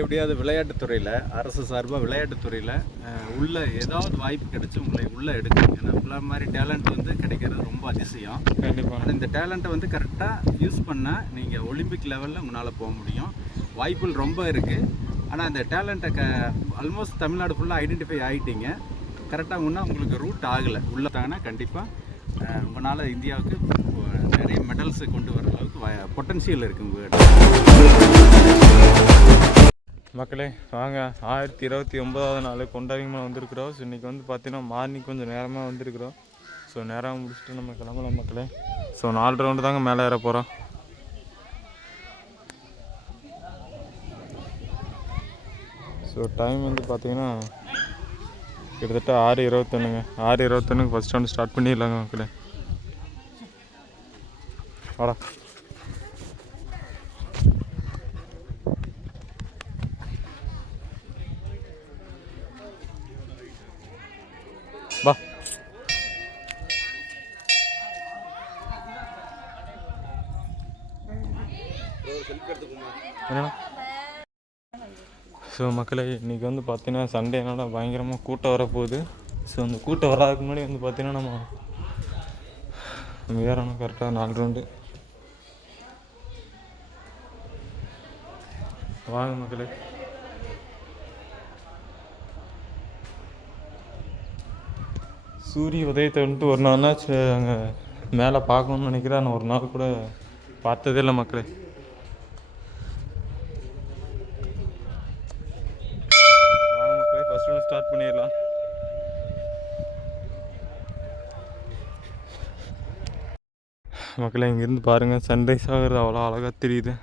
எப்படியாவது விளையாட்டுத்துறையில் அரசு சார்பாக விளையாட்டுத்துறையில் உள்ள ஏதாவது வாய்ப்பு கிடைச்சி உங்களை உள்ளே எடுக்கணும். ஏன்னா உள்ள மாதிரி டேலண்ட் வந்து கிடைக்கிறது ரொம்ப அதிசயம். கண்டிப்பாக. ஆனால் இந்த டேலண்ட்டை வந்து கரெக்டாக யூஸ் பண்ணால் நீங்கள் ஒலிம்பிக் லெவலில் உங்களால் போக முடியும். வாய்ப்புகள் ரொம்ப இருக்குது. ஆனால் அந்த டேலண்ட்டை ஆல்மோஸ்ட் தமிழ்நாடு ஃபுல்லாக ஐடென்டிஃபை ஆகிட்டீங்க. கரெக்டாக முன்னே உங்களுக்கு ரூட் ஆகலை. உள்ளத்தாங்கன்னா கண்டிப்பாக உங்களால் இந்தியாவுக்கு நிறைய மெடல்ஸை கொண்டு வர அளவுக்கு பொட்டன்ஷியல் இருக்குது உங்கள்கிட்ட. மக்களே வாங்க, 1029வது நாள் கொண்டாடிமா வந்திருக்கிறோம். ஸோ இன்றைக்கி வந்து பார்த்தீங்கன்னா மார்னிங் கொஞ்சம் நேரமாக வந்திருக்கிறோம். ஸோ நேரம் முடிச்சுட்டு நம்ம கிளம்பலாம் மக்களே. ஸோ 4 ரவுண்டு தாங்க மேலே ஏற போகிறோம். ஸோ டைம் வந்து பார்த்தீங்கன்னா கிட்டத்தட்ட 6:21ங்க. 6:21க்கு ஃபஸ்ட் ரவுண்டு ஸ்டார்ட் பண்ணிடலாங்க மக்களே. வாடா வா. ஸோ மக்களே இன்றைக்கி வந்து பார்த்தீங்கன்னா சண்டேனால பயங்கரமாக கூட்டம் வரப்போகுது. ஸோ அந்த கூட்டம் வராதுக்கு முன்னாடி வந்து பார்த்தீங்கன்னா நம்ம ஏறணும் கரெக்டாக 4 ரவுண்டு. வாங்க மக்களே. சூரிய உதயத்தை வந்துட்டு ஒரு நாள்னா அங்கே மேலே பார்க்கணுன்னு நினைக்கிறேன். நான் ஒரு நாள் கூட பார்த்ததே இல்லை மக்களே. வாங்க மக்களே, ஃபஸ்ட் ஒன்று ஸ்டார்ட் பண்ணிடலாம். மக்களே இங்கேருந்து பாருங்கள், சன்ரைஸ் ஆகிறது அவ்வளோ அழகாக தெரியுது.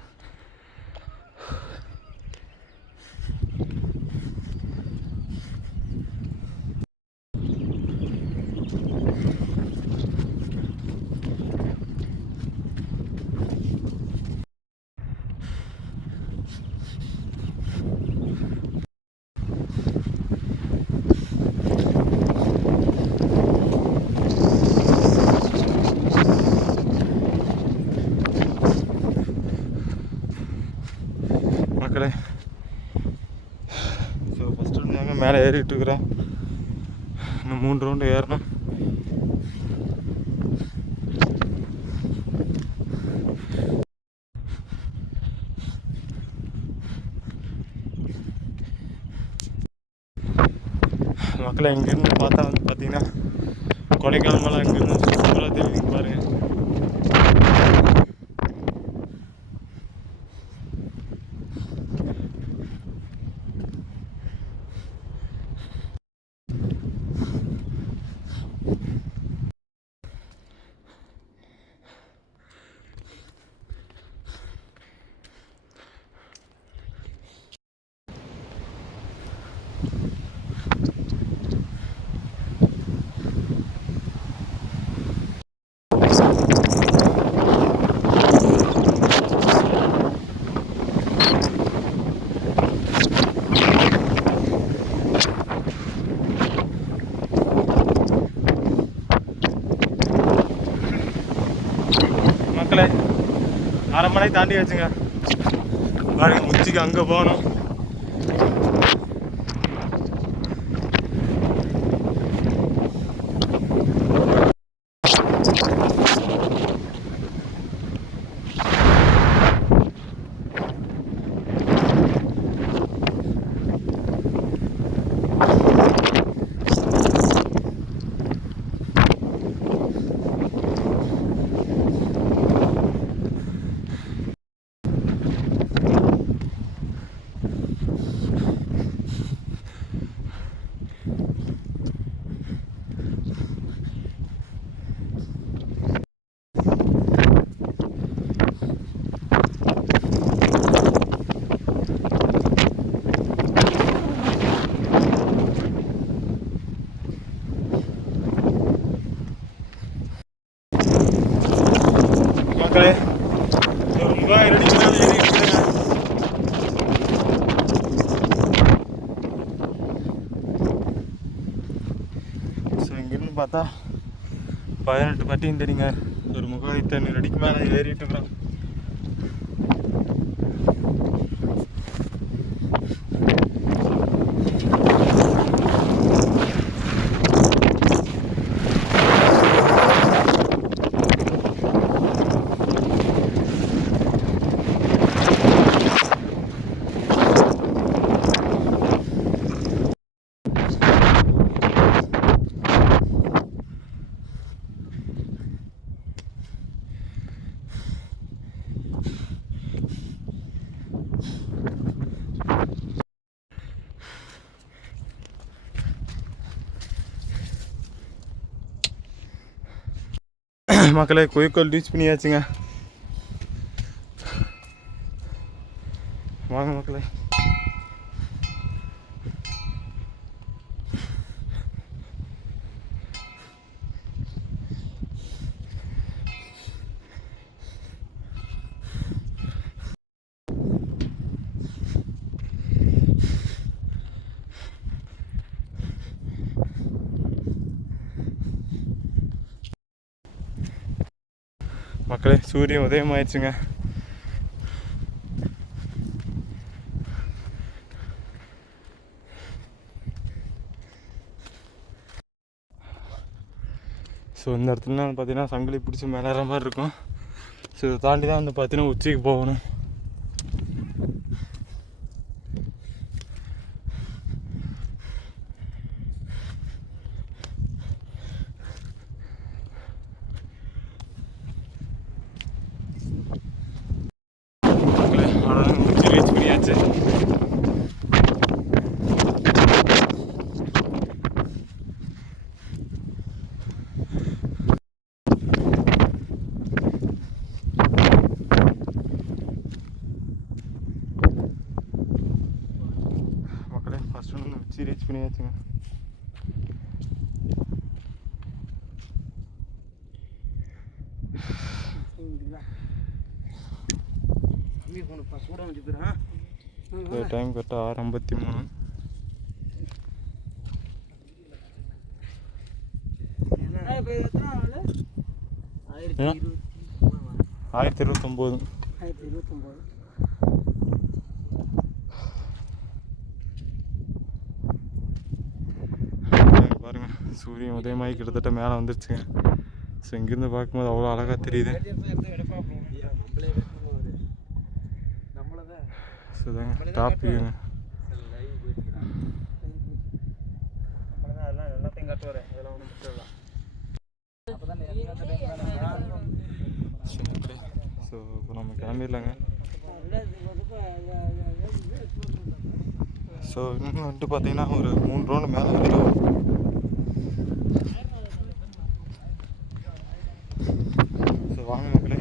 மக்களே ஸோ ஃபஸ்ட் ரவுண்ட் நாங்கள் மேலே ஏறிட்டு இருக்கிறோம். இன்னும் 3 ரவுண்டு ஏறணும். மக்களை இங்கேருந்து பார்த்தா வந்து பார்த்தீங்கன்னா கொடைக்கானல் மலை இங்கேருந்து சூப்பராக தெரியுது பாருங்க. மக்களே 1/2 மணி தாண்டி வச்சுங்க பாருங்க, உச்சிக்கு அங்கே போகணும். மக்களே ரொம்ப ரெடி பண்ணி ஏறி இருக்கிறேங்க. ஸோ இங்கேருந்து பார்த்தா 18 பட்டியும் தெரியுங்க. ஒரு 3500 அடிக்கு மேலே ஏறிட்டு இருக்கிறோம். மக்களே கோயிக்கோல் ரீச் பண்ணியாச்சுங்க. வாங்க மக்களே. மக்களே சூரியன் உதயம் ஆயிடுச்சுங்க. ஸோ இந்த இடத்துல பார்த்தீங்கன்னா சங்கிலி பிடிச்சி மேலேற மாதிரி இருக்கும். ஸோ இதை தாண்டி தான் வந்து பார்த்தீங்கன்னா உச்சிக்கு போகணும். உச்சி ரீச் பண்ணியாச்சு. மக்களே ஃபர்ஸ்ட் ஒன்று உச்சி ரீச் பண்ணியாச்சுங்க. டைம் கரெக்டாக 6:53. ஆயிரத்தி 29. பாருங்க சூரியன் உதயமாகி கிட்டத்தட்ட மேலே வந்துருச்சுங்க. ஸோ இங்கேருந்து பார்க்கும்போது அவ்வளோ அழகாக தெரியுது. டாப் வியூங்க. ஸோ இப்போ நம்ம கிளம்பிடலாங்க. ஸோ இன்னும் வந்துட்டு பார்த்தீங்கன்னா ஒரு 3 ரவுண்டு மேலே வந்துடும். ஸோ வாங்க மக்களே.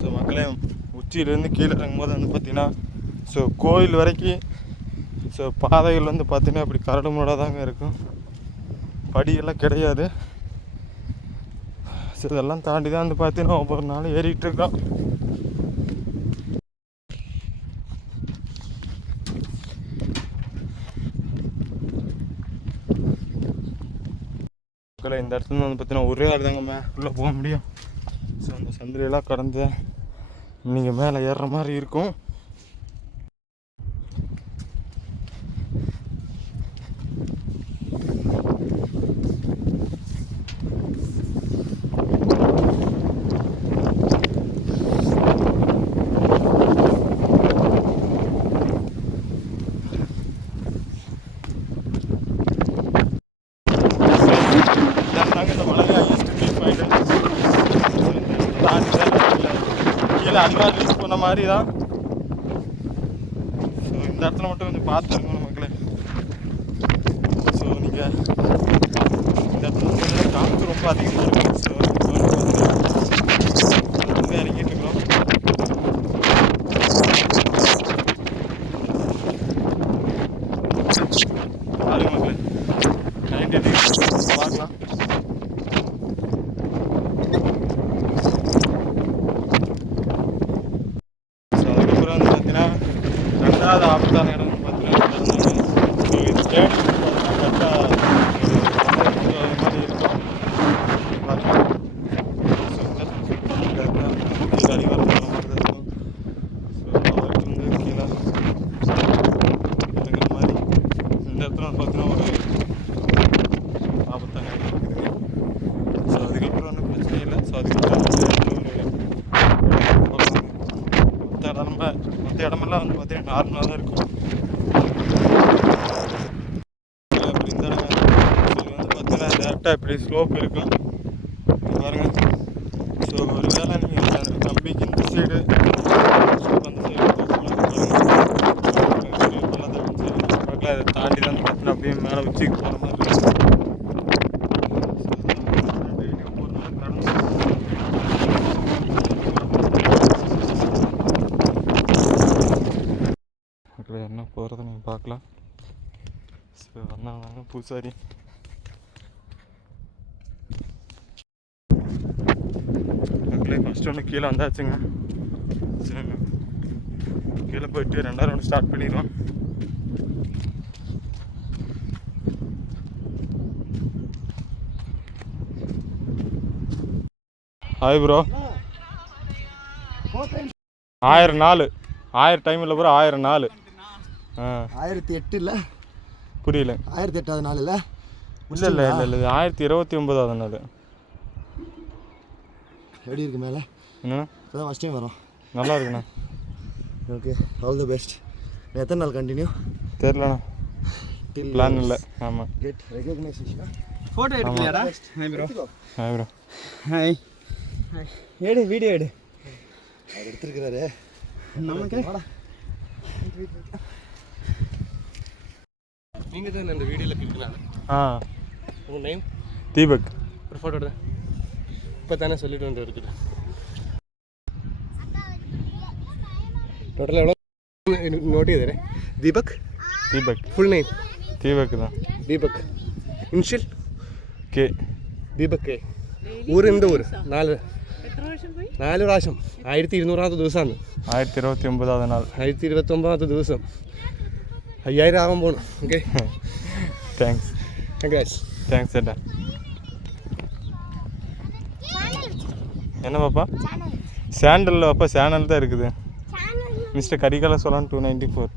ஸோ மக்களே உச்சியிலேருந்து கீழே இறங்கும்போது வந்து பார்த்திங்கன்னா ஸோ கோயில் வரைக்கும் ஸோ பாதைகள் வந்து பார்த்திங்கன்னா அப்படி கரடு முரடாக தாங்க இருக்கும். படியெல்லாம் கிடையாது. ஸோ இதெல்லாம் தாண்டி தான் வந்து பார்த்தீங்கன்னா ஒவ்வொரு நாளும் ஏறிட்டுருக்கோம். இந்த இடத்துல வந்து பார்த்தீங்கன்னா ஒரே ஆள் தாங்க உள்ளே போக முடியும். ஸோ அந்த சந்திரியெல்லாம் கடந்து நீங்கள் மேலே ஏறுற மாதிரி இருக்கும். அதிகமாக யூஸ் பண்ண மாதிரி தான். ஸோ இந்த இடத்துல மட்டும் கொஞ்சம் பார்த்து இருக்கணும் மக்களே. ஸோ நீங்கள் இந்த இடத்துல வந்து காற்று ரொம்ப அதிகமாக இருக்கும். ஸோ ரொம்ப இறங்கிட்டு இருக்கிறோம். பாருங்க மக்களே 90 டிகிரி பார்க்கலாம். ரெண்டாவது ஆபத்தான இடம் பார்த்தீங்கன்னா இது தேடி கரெக்டாக மாதிரி இருக்கும். அடிவாரம் போகிற மாதிரி தான் இருக்கும். ஸோ அவருக்கு வந்து கீழே இருக்கிற மாதிரி இந்த இடத்துல பார்த்தீங்கன்னா ஒரு ஆபத்தான இடம் இருக்குதுங்க. ஸோ அதுக்கப்புறம் ஒன்றும் பிரச்சனை இல்லை. ஸோ அதுக்கப்புறம் மற்ற இடமெல்லாம் வந்து பார்த்தீங்கன்னா நார்மலாக தான் இருக்கும். அப்படி இந்த இடம் வந்து பார்த்தீங்கன்னா டேரெக்டாக இப்படி ஸ்லோப் இருக்கும் பாருங்கள். ஸோ ஒரு வேளை நீங்கள் அந்த கம்பிக்கு இந்த சைடு அந்த சைடு இதை தாண்டி தான் பார்த்தீங்கன்னா அப்படியே மேலே உச்சிக்கு போகிற மாதிரி இருக்கும். மக்களே என்ன போகிறத நீங்கள் பார்க்கலாம். ஸோ வந்தாங்க பூசாரி. மக்களே ஃபஸ்ட்டு ஒன்று கீழே வந்தாச்சுங்க. சரி கீழே போயிட்டு 2வது ரவுண்டு ஸ்டார்ட் பண்ணிடுவோம். Hi bro. 1004 1000 டைம் இல்லை ப்ரோ, 1004. 1008 இல்லை, புரியல. 1008வது நாள் இல்லை இல்லை இல்லை இல்லை இல்லை 1029வது நாள். எப்படி இருக்கு மேலே? என்னண்ணா இப்போ தான் ஃபஸ்ட் டைம் வரோம். நல்லா இருக்குண்ணா. Okay, all the best. எத்தனை நாள் கண்டினியூ தெரிலண்ணா, பிளான் இல்லை. ஆமாம். Get recognition. ஃபோட்டோ எடுக்கலையாடா? Hi bro. Hi bro. Hi hi. எடு வீடியோ எடு. அவர் எடுத்துருக்கிறாரு நமக்கு. நீங்கள் தான் இந்த வீடியோவில் கிளிக்கலாம். உங்கள் நேம்? தீபக். ஒரு ஃபோட்டோ எடுத்தேன் இப்போ தானே சொல்லிட்டு வந்து இருக்குது. டோட்டலாக எவ்வளோ நோட் ചെയ്തേ? தீபக். Deepak full name? தீபக் தான். Deepak. Initial? K. Deepak K. ഊര് എന്ത് ഊര്? 4 പ്രാവശ്യം. 1200ാമത്തെ ദിവസമാണ്. 1029வது നാൾ. 1029ാമത്തെ ദിവസം. 5000 ആകാൻ പോകണം. Okay, thanks. தேங்க்ஸ் சேட்டா. என்ன பாப்பா? சாண்டலில் பாப்பா, சேனல் தான் இருக்குது. மிஸ்டர் கரிகால சோழன் 294.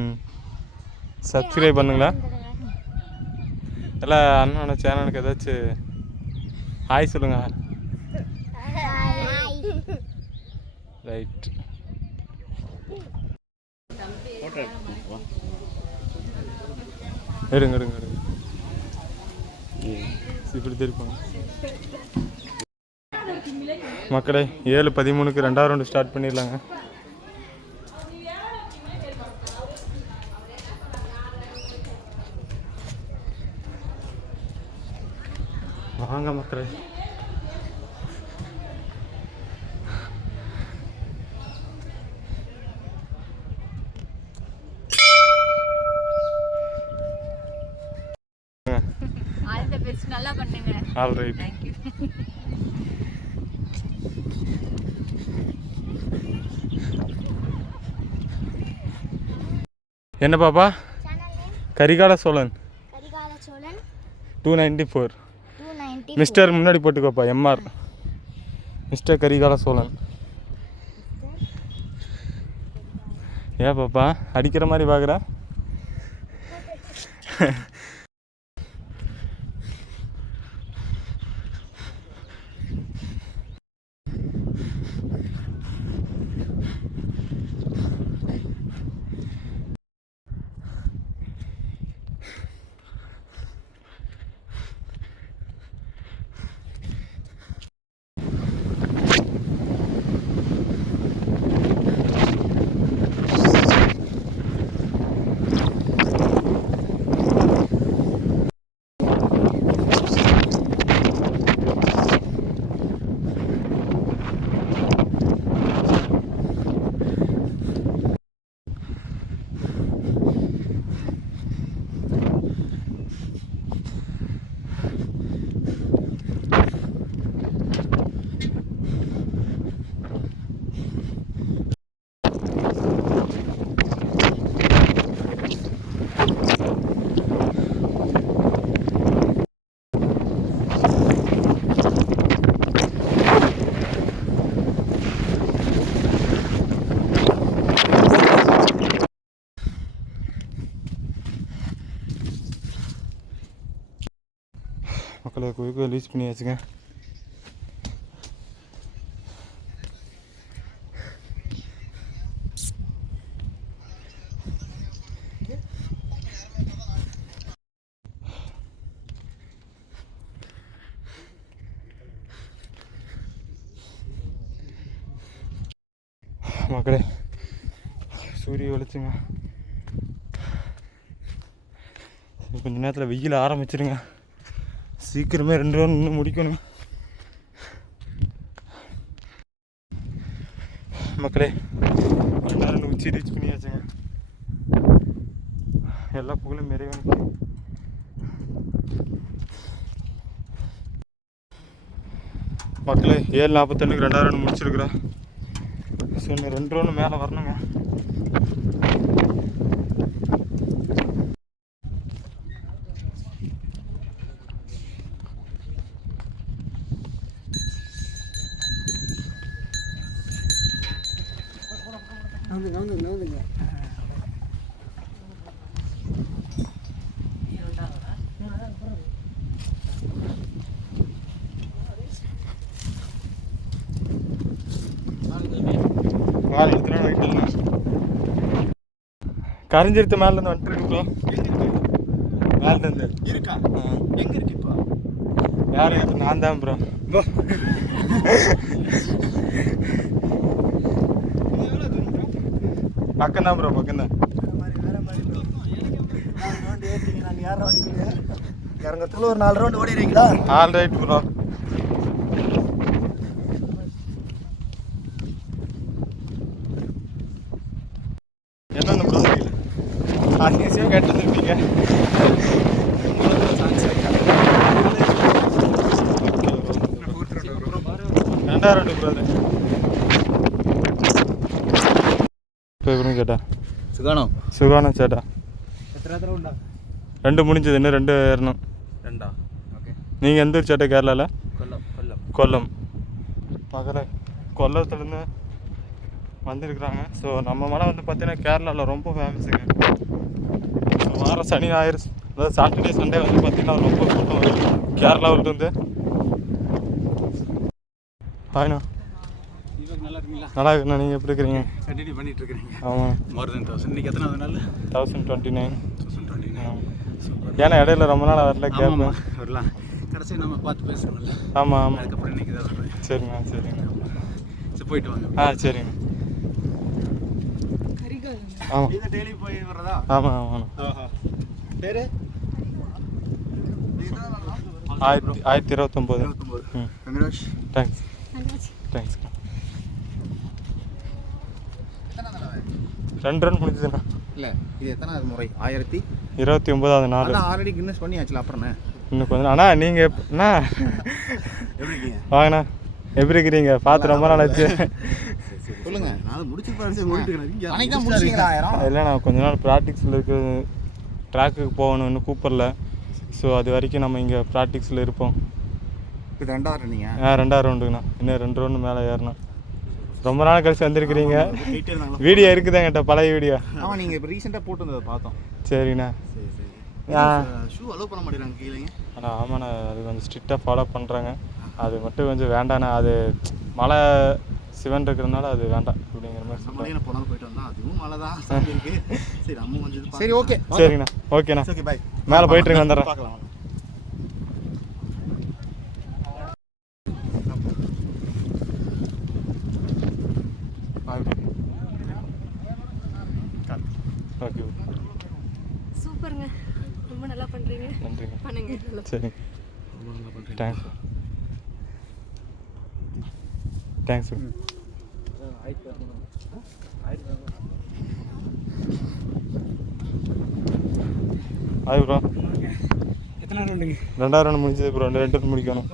ம், சப்ஸ்கிரைப் பண்ணுங்களா? எல்லாம் அண்ணனோட சேனலுக்கு ஏதாச்சும் ஹாய் சொல்லுங்க. ரைட். எடுங்க எடுங்க எடுங்க. இப்படி திருப்பாங்க மக்களே. 7:13க்கு 2வது ரவுண்டு ஸ்டார்ட் பண்ணிடலாங்க. வாங்க மக்களே. நல்லா பண்ணுங்க. All right. Thank you. என்ன பாப்பா? கரிகால சோழன் 294. மிஸ்டர் முன்னாடி போட்டுக்கோப்பா, எம்ஆர். மிஸ்டர் கரிகால சோழன். ஏன் பாப்பா அடிக்கிற மாதிரி பார்க்குற? மக்களை குயிக்காக ரிலீஸ் பண்ணியாச்சுங்க. மக்களே சூரிய வெளிச்சுங்க. கொஞ்ச நேரத்தில் வெயில் ஆரம்பிச்சிருங்க. சீக்கிரமே 2 ரவுண்ட் இன்னும் முடிக்கணும் மக்களே. 2 நேரம் உச்சி ரீச் பண்ணியாச்சுங்க. எல்லா புகழும் இறைவனுக்கு. மக்களே 7:41 2 ரவுண்ட் முடிச்சிருக்கிறோம். ஸோ இன்னும் 2 ரவுண்டு மேலே வரணுங்க. கரைஞ்சிருத்து மேலேருந்து வந்துட்டு ப்ரோ. மேலேருந்து இருக்கா? எங்கே இருக்கு இப்போ? யாரும் இப்போ நான் தான் ப்ரோ. பக்கம் தான் ப்ரோ, பக்கம் தான். இறங்கத்துல ஒரு 4 ரவுண்டு ஓடிடுறீங்களா? All right bro. என்னென்ன ப்ரோ ஆசியம் கேட்டுருந்துருக்கீங்க? 2 ரவுண்டு ப்ரோ. இப்போ கேட்டா சுகானம் சேட்டா 2 முடிஞ்சது, இன்னும் 2 ஏறணும். 2 ஓகே. நீங்கள் எந்த ஊர் சேட்டா? கேரளாவில் கொல்லம். பக்கத்தில் கொல்லத்துலேருந்து வந்திருக்குறாங்க. ஸோ நம்ம மலை வந்து பார்த்தீங்கன்னா கேரளாவில் ரொம்ப ஃபேமஸுங்க. வாரம் சனி ஞாயிறு, அதாவது சாட்டர்டே சண்டே வந்து பார்த்தீங்கன்னா ரொம்ப கூட்டம் வரும் கேரளாவிலேருந்து. ஆயினா நல்லா இருக்கீங்களா? நல்லா இருக்குண்ணா. நீங்கள் எப்படி இருக்கிறீங்க? கண்டினியூ பண்ணிட்டு இருக்கிறீங்க. ஆமாம். மோர் தென் 1000. இன்னைக்கு எத்தனாவது நாள்? 1029. 1029. ஏன்னா இடையில ரொம்ப நாள் வரல கேட்பேன். வரலாம். கடைசி நம்ம பார்த்து பேசுகிறோம்ல. ஆமாம். அதுக்கப்புறம் இன்னைக்கு தான் வரேன். சரிண்ணா. சரி, போயிட்டு வாங்க. சரிங்க. ஆமாம். இது டெய்லி போய் வர்றதா? ஆமாம். பேர் 1029. வெங்கடேஷ். தேங்க்ஸ். 2 ரன் முடிஞ்சதுண்ணா. இல்லை, இது எத்தனாவது முறை? 1029வது நாள். ஆல்ரெடி கின்னஸ் பண்ணியாச்சுல. அப்புறம் இன்னும் கொஞ்சம் அண்ணா நீங்கள் அண்ணா எப்படி இருக்கீங்க? வாங்கண்ணா. எப்படி இருக்கிறீங்க? பார்த்து ரொம்ப நாள் ஆச்சு. சொல்லுங்க. நான் முடிச்சுட்டு இல்லைண்ணா, கொஞ்ச நாள் ப்ராக்டிக்ஸில் இருக்கிற ட்ராக்குக்கு போகணும், இன்னும் கூப்பிடல. ஸோ அது வரைக்கும் நம்ம இங்கே ப்ராக்டிக்ஸில் இருப்போம். இது 2வது ரன்னிங்க? 2வது ரவுண்டுங்கண்ணா. இன்னும் 2 ரவுண்டு மேலே ஏறணும். ரொம்ப நாள் கழிச்சு வந்திருக்கிறீங்க. வீடியோ இருக்குதாங்கிட்ட, பழைய வீடியோ. ஆமாம், நீங்கள் இப்போ ரீசெண்டாக போட்டு வந்ததை பார்த்தோம். சரிண்ணா. ஷூ அலோவ் பண்ண மாட்டேங்கிறாங்க கீழே. ஆனால் ஆமாண்ணா, அது கொஞ்சம் ஸ்ட்ரிக்டாக ஃபாலோ பண்ணுறாங்க. அது மட்டும் கொஞ்சம் வேண்டாண்ணா. அது மழை சிவன் இருக்கிறதுனால அது வேண்டாம் அப்படிங்கிற மாதிரி. நம்மளே போனாலும் போயிட்டு வந்தோம், அதுவும் மழை தான் இருக்கு. சரி, நம்ம கொஞ்சம் சரி, ஓகே. சரிங்கண்ணா. ஓகேண்ணா. ஓகே, பாய். மேலே போயிட்டுருங்க, வந்துடுறேன். பார்க்கலாம். ஓகே. சூப்பருங்க, ரொம்ப நல்லா பண்றீங்க. நன்றிங்க. பண்ணுங்க. சரி, தேங்க்ஸ். அது ப்ரோ எத்தனை ரவுண்டுங்க? 2வது ரவுண்டு முடிஞ்சது ப்ரோ. 2 ரன் முடிக்கணும்.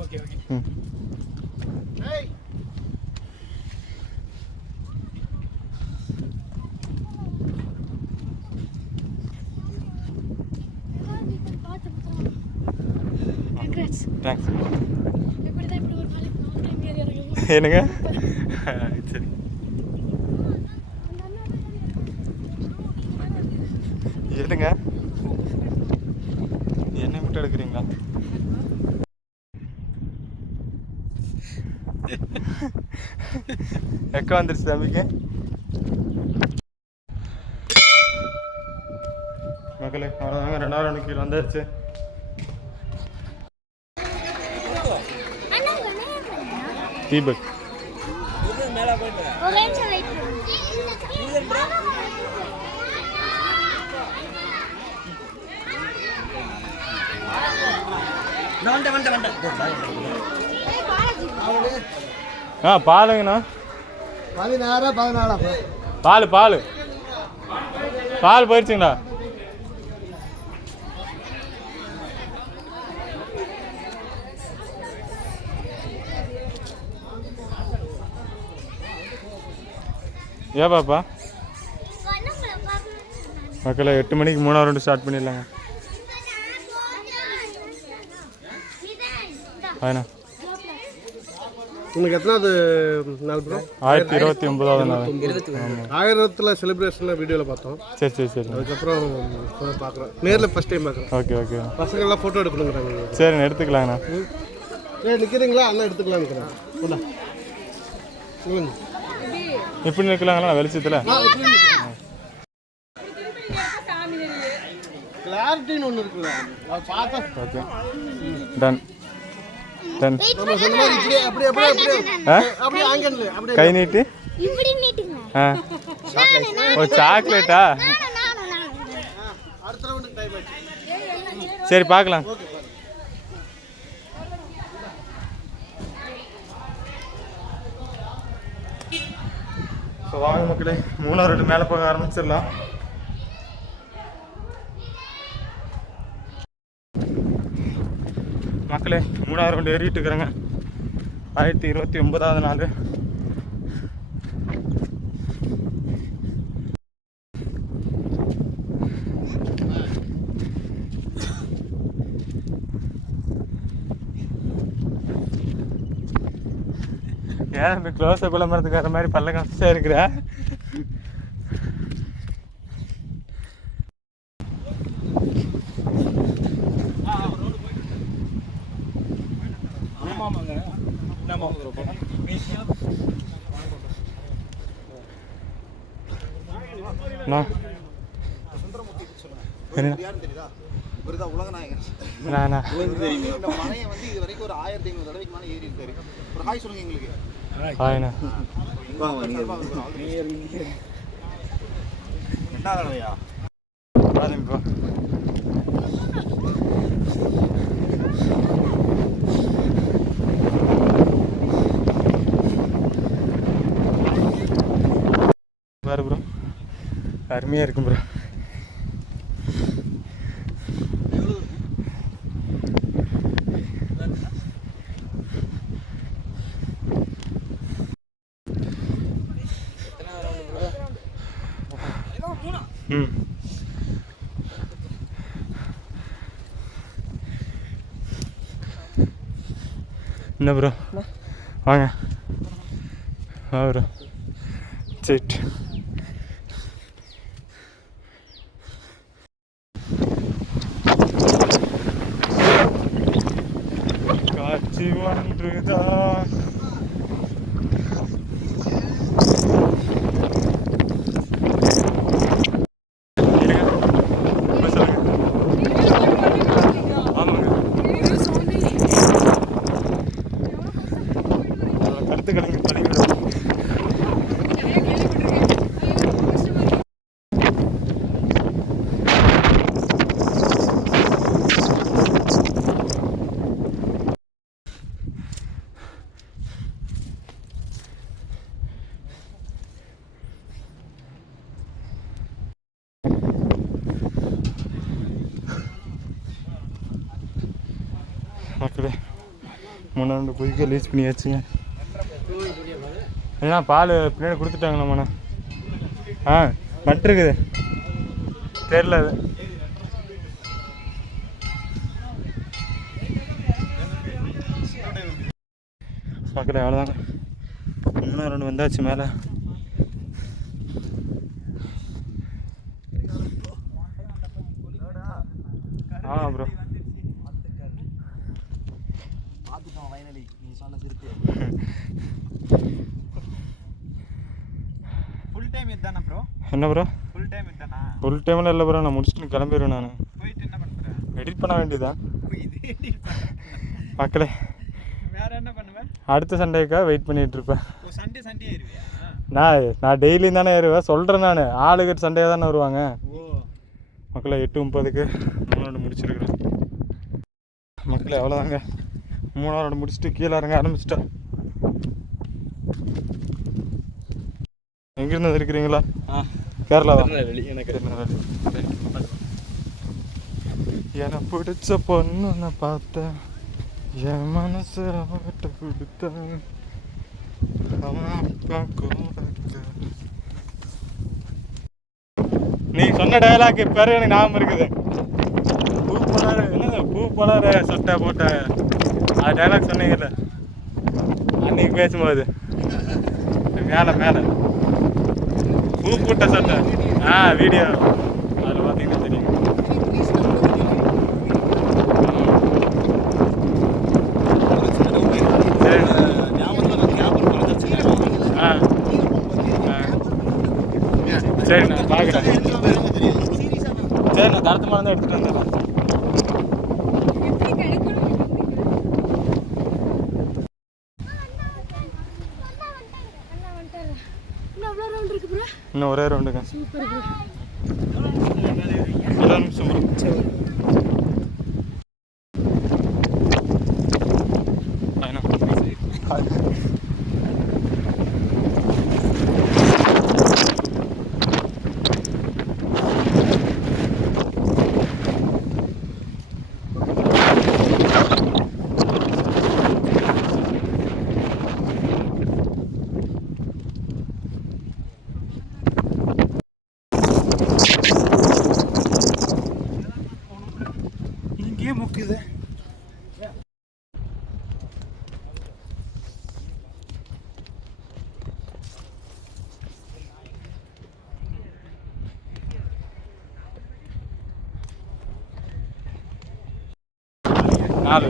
தேங்க்ஸ். என்னங்க? சரி. என்னங்க, என்னை மட்டும் எடுக்கிறீங்களா? எக்க வந்துருச்சு தம்பிக்கு. மக்களே, அவ்வளோதாங்க. 2வது ரவுண்டு கீழே வந்துருச்சு. தீபக் பாலுங்கண்ணா. 14 14 பால் பால் போயிடுச்சுங்களா? ஏன் பாப்பா மக்களை 8 மணிக்கு 3ஆவது ரவுண்டு ஸ்டார்ட் பண்ணிடலாங்க. ஆயினா உங்களுக்கு எத்தனாவது நாள் ப்ரோ? 1029வது நாள். 1000ல் செலிப்ரேஷனில் வீடியோவில் பார்த்தோம். சரி சரி சரி. அதுக்கப்புறம் பார்க்குறோம், நேரில் ஃபஸ்ட் டைம் பார்க்குறேன். Okay okay. பசங்கள்லாம் ஃபோட்டோ எடுக்கணுங்கிறாங்க. சரிண்ணா எடுத்துக்கலாங்கண்ணா. நிற்கிறீங்களா? அண்ணா எடுத்துக்கலாம் நிற்கிறேன். சொல்லுங்க. இப்படி நிற்கலாங்களா வெளிச்சத்தில்? கிளாரிட்டின்னு ஒன்று இருக்குல்ல, அதை பார்த்தா. Okay done done. கை நீட்டு. ஆ ஓ சாக்லேட்டா? சரி பார்க்கலாம். ஸோ வாங்க மக்களே, 3ஆவது ரவுண்டு மேலே போக ஆரம்பிச்சிடலாம். மக்களே 3ஆவது ரவுண்டு ஏறிட்டு இருக்கிறேங்க. 1029வது நாள். ஏன் இப்போ க்ளோஸை குளம்புறதுக்கார மாதிரி பல்ல கஷ்டம் இருக்கிற? பாரு ப்ரோ, அருமையாக இருக்கும் ப்ரோ. என்ன ப்ரோ வாங்க வா ப்ரோ. சரி காட்சி ஒன்றுதான். மக்களே 3 பொய்க்க லீச் பண்ணியாச்சுங்க. ஏன்னா பால் பின்னாடி கொடுத்துட்டாங்களாம்ண்ணா. ஆ நட்டுருக்குது தெரில அது. மக்களே அவ்வளோதாங்க, 3ஆவது ரவுண்டு வந்தாச்சு மேலே. ஆ ப்ரோ என்ன ப்ரோ? ஃபுல் டைமில் இல்லை ப்ரோ, நான் முடிச்சுட்டு கிளம்பிடுவேன். நான் எடிட் பண்ண வேண்டியதான் மக்களே. அடுத்த சண்டேக்காக வெயிட் பண்ணிகிட்டு இருப்பேன். நான் டெய்லியும் தானே ஏறுவேன், சொல்கிறேன் நான். ஆளுக்கு சண்டே தானே வருவாங்க மக்களே. 8:30க்கு 3 முடிச்சிருக்கிறேன் மக்களே. அவ்வளோதாங்க, 3 முடிச்சுட்டு கீழே இறங்க ஆரம்பிச்சிட்டேன். எங்கேருந்து இருக்கிறீங்களா? கேரளாவா? எனக்கு எனக்கு பிடிச்ச பொண்ணு நான் பார்த்தேன், என் மனசு அவகிட்ட கொடுத்தேன், அவன் அப்பா கூட. நீ சொன்ன டயலாக் பேர் எனக்கு ஞாபகம் இருக்குது. பூ பலர் என்னது, பூ பலர் சட்டை போட்ட அது டைலாக் சொன்னீங்கல்ல அன்னைக்கு பேசும்போது, மேலே மேலே பூ போட்ட சட்டை. வீடியோ அதில் பார்த்தீங்கன்னா தெரியும். சரி நான் பார்க்குறேன். சரி நான் தரத்து மாதிரி தான் எடுத்துகிட்டு வந்துடுறேன். இன்னும் ஒரே ரவுண்டுங்க. ஒரு நிமிஷம். இங்கேயே முக்குது. நாலு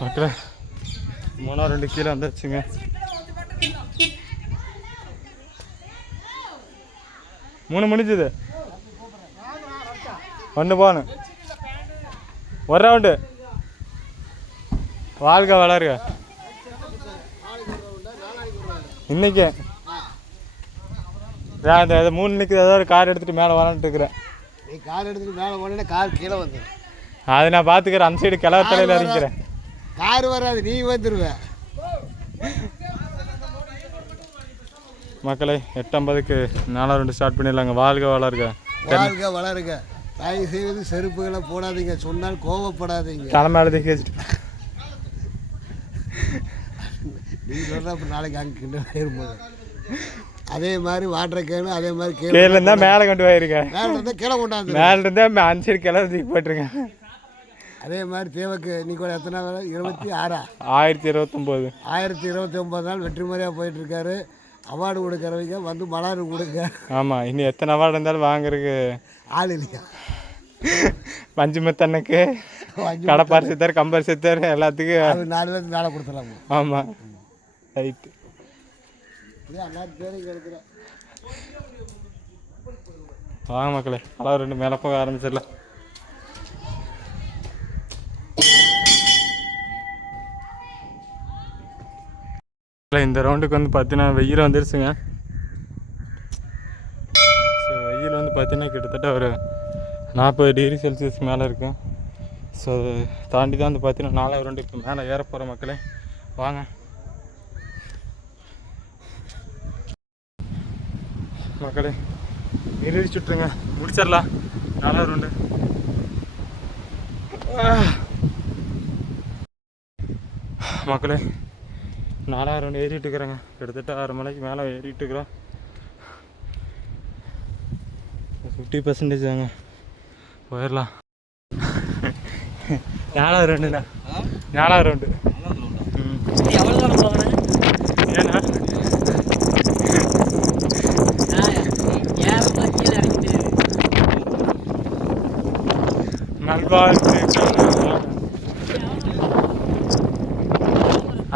மக்களே, 3 கீழே வந்துச்சுங்க. மூணு முடிஞ்சது. ஒன்று போகணும். ஒரு ரவுண்டு. வாழ்க வளருக. இன்னைக்கு அந்த 3 நிற்குது. ஏதாவது கார் எடுத்துகிட்டு மேலே வரலான்ட்டு இருக்கிறேன். நீ கார் எடுத்துகிட்டு மேலே போனேன்னா கார் கீழே வந்து அது நான் பார்த்துக்கிறேன். அந்த சைடு கிளவர் தலையில் இறங்கிறேன். கார் வராது, நீ வந்துடுவேன். மக்களை 8:50க்கு 4 ரவுண்டு ஸ்டார்ட் பண்ணிடலாங்க. வாழ்க வளருக. வாழ்க வளருக. தயவு செய்வது செருப்புகளை போடாதீங்க, சொன்னால் கோவப்படாதீங்க. தலைமையில தேய்ச்சிட்டு நீ சொல்கிற அப்போ நாளைக்கு அங்கே கிட்ட போது அதே மாதிரி வாட்டரை கேளு. அதே மாதிரி கீழே இருந்தால் மேலே கொண்டு போயிருக்கேன். மேலே இருந்தால் கீழே கொண்டாந்து மேலே இருந்தால் 5 சைடு கிளறு தூக்கி போட்டிருக்கேன். அதே மாதிரி தேவைக்கு நீ கூட எத்தனை வேலை? 26 1029 1029 நாள் வெற்றிமுறையாக போயிட்டுருக்காரு. அவார்டு கொடுக்குறவங்க வந்து மலர் கொடுங்க. ஆமாம், இன்னும் எத்தனை அவார்டு இருந்தாலும் வாங்குறதுக்கு ஆள் இல்லையா? பஞ்சுமத்தனுக்கு கடப்பார் சித்தர், கம்பர் சித்தர் எல்லாத்துக்கும் அது 4 பேருக்கு மேலே கொடுத்துடலாமா? ஆமாம், ரைட்டு. வாங்க மக்களே, அளவு 2 மேலே போக ஆரம்பிச்சிடலாம். இந்த ரவுண்டுக்கு வந்து பார்த்தீங்கன்னா வெயில் வந்துருச்சுங்க. ஸோ வெயில் வந்து பார்த்தீங்கன்னா கிட்டத்தட்ட ஒரு 40 டிகிரி செல்சியஸ் மேலே இருக்கும். ஸோ அதை தாண்டி தான் வந்து பார்த்தீங்கன்னா 4வது ரவுண்டு இப்போ மேலே ஏற போகிற மக்களே. வாங்க மக்களே, நிறுத்திச்சுட்ருங்க, முடிச்சிடலாம் 4வது ரவுண்டு. மக்களே 4வது ரவுண்டு ஏறிட்டு இருக்கிறேங்க. கிட்டத்தட்ட 6 மலைக்கு மேலே ஏறிட்டு இருக்கிறோம். 50% தாங்க, போயிடலாம். 4வது ரவுண்டுண்ணா, 4வது ரவுண்டு. ஏன்னா நல்வாழ்வு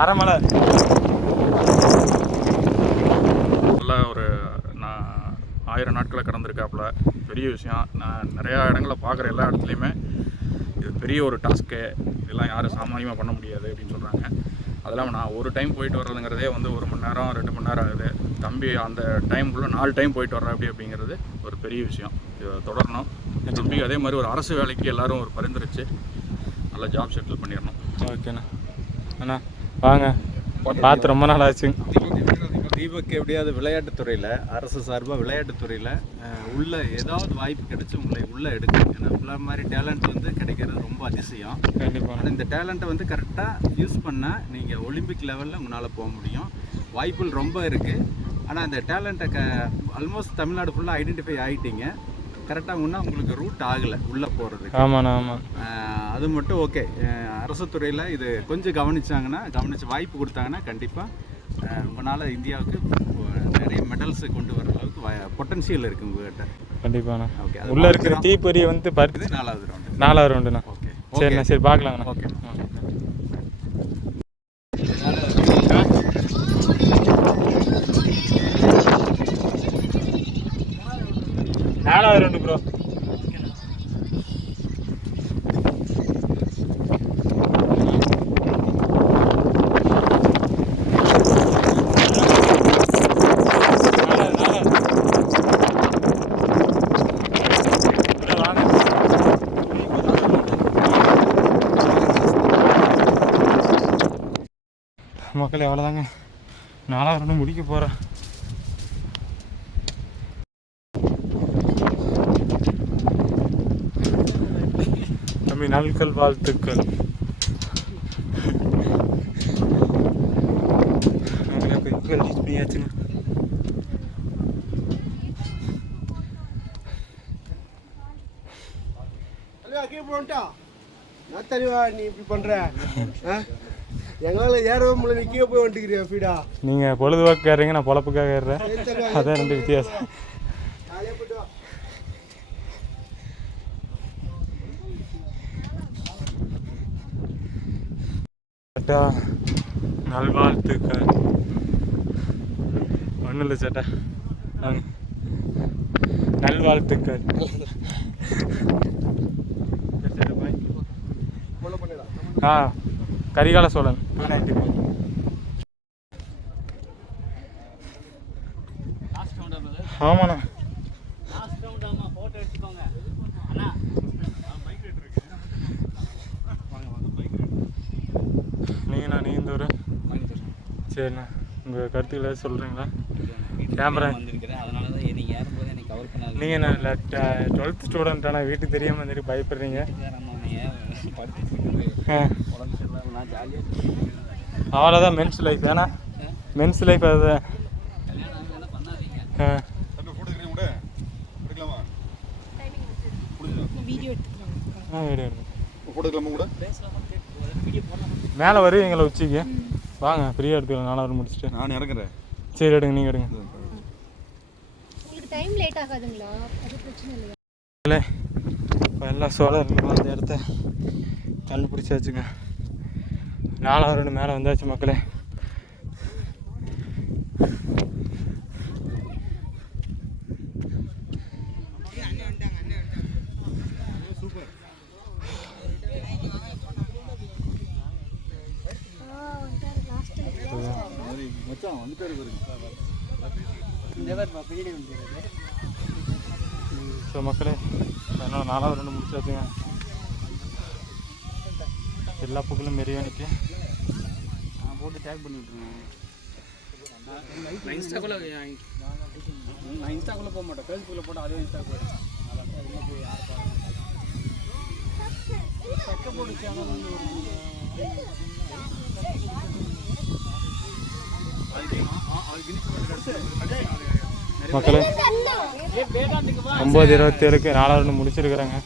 அரைமலை. நல்ல ஒரு நான் 1000 நாட்களை கடந்திருக்காப்புல. பெரிய விஷயம். நான் நிறையா இடங்களில் பார்க்குற எல்லா இடத்துலையுமே இது பெரிய ஒரு டாஸ்க்கு, இதெல்லாம் யாரும் சாமானியமாக பண்ண முடியாது அப்படின்னு சொல்கிறாங்க. அதெல்லாம் நான் ஒரு டைம் போயிட்டு வர்றதுங்கிறதே வந்து 1 மணி நேரம் 2 மணி நேரம் ஆகுது. தம்பி அந்த டைமுக்குள்ளே 4 டைம் போயிட்டு வர்றேன் அப்படிங்கிறது ஒரு பெரிய விஷயம். இதை தொடரணும். தம்பிக்கு அதே மாதிரி ஒரு அரசு வேலைக்கு எல்லோரும் ஒரு பரிந்துரைச்சு நல்லா ஜாப் செட்டில் பண்ணிடணும். ஓகேண்ணா. அண்ணா வாங்க, பார்த்து ரொம்ப நாள் ஆச்சு. தீபக் எப்படியாவது விளையாட்டுத்துறையில், அரசு சார்பாக விளையாட்டுத்துறையில் உள்ள ஏதாவது வாய்ப்பு கிடைச்சி உங்களை உள்ளே எடுக்கணும். ஏன்னா உள்ள மாதிரி டேலண்ட் வந்து கிடைக்கிறது ரொம்ப அதிசயம். கண்டிப்பாக. ஆனால் இந்த டேலண்ட்டை வந்து கரெக்டாக யூஸ் பண்ணால் நீங்கள் ஒலிம்பிக் லெவலில் உங்களால் போக முடியும். வாய்ப்புகள் ரொம்ப இருக்குது. ஆனால் அந்த டேலண்ட்டை ஆல்மோஸ்ட் தமிழ்நாடு ஃபுல்லாக ஐடென்டிஃபை ஆகிட்டீங்க. கரெக்டாக முன்னா உங்களுக்கு ரூட் ஆகலை உள்ளே போகிறதுக்கு. ஆமாண்ணா, ஆமாம். அது மட்டும் ஓகே. அரசு துறையில் இது கொஞ்சம் கவனித்து வாய்ப்பு கொடுத்தாங்கன்னா கண்டிப்பாக உங்களால் இந்தியாவுக்கு நிறைய மெடல்ஸை கொண்டு வர அளவுக்கு பொட்டன்ஷியல் இருக்குது உங்கள்கிட்ட. கண்டிப்பாண்ணா. ஓகே. உள்ளே இருக்கிற தீப்பொறி வந்து பருத்து 4வது ரவுண்டுண்ணா. ஓகே. சரிண்ணா, சரி பார்க்கலாங்கண்ணா. ஓகே. 4வது ரவுண்டு ப்ரோ. மக்கள் எவ்வளோதாங்க, 4வது ரவுண்டு முடிக்க போகிறேன். தம்பி நல்கள் வாழ்த்துக்கள். பண்ணியாச்சுங்க. நீ இப்படி பண்ற எங்களால் ஏறவே முடியல, நீ கீழே போய் வந்துக்கிறியா ஃபீடா? நீங்கள் பொழுதுபோக்கு ஏறுறீங்க, நான் பொழப்புக்காக ஏறுறேன். அதான் 2 வித்தியாசம். நல்வாழ்த்துக்கள். ஒன்றும் இல்லை சேட்டா, நல்வாழ்த்துக்கள். கரிகால சோழன். ஆமாண்ணா. நீங்கண்ணா, நீ இந்த ஊர்? சரிண்ணா, உங்கள் கருத்துக்களை சொல்கிறீங்களா? கேமரா நீங்கள் என்ன 12th ஸ்டூடெண்ட்டாண்ணா, வீட்டுக்கு தெரியாமல் இந்த மாதிரி பயப்படுறீங்க? அவ்வளோதான் மென்ஸ் லைஃப். ஏன்னா மென்ஸ் லைஃப் அதுதான். மேலே வருவீங்களா உச்சிக்கு? வாங்க, ஃப்ரீயாக எடுத்துக்கலாம். 4வது முடிச்சுட்டு நான் இறங்குறேன். சரி, எடுங்க, நீங்கள் எடுங்க. டைம் லேட் ஆகாதுங்களா? அது பிரச்சனை இல்லையா? இல்லை, இப்போ எல்லாம் சோழர் அந்த இடத்த கண்டுபிடிச்சாச்சுங்க. 4வது ரவுண்டு மேலே வந்தாச்சு மக்களே. ஸோ மக்களே, என்னோட 4வது ரவுண்டு முடிச்சாச்சுங்க. எல்லா புகழும் மெரியானிக்கு போட்டு டேக் பண்ணி விட்டுருங்க. நான் இன்ஸ்டாக்குள்ளே போக மாட்டேன், ஃபேஸ்புக்கில் போட்டால் அதே இன்ஸ்டா போயிடும். மக்களே, 9:27க்கு 4வது ரவுண்டு முடிச்சிருக்கிறாங்க.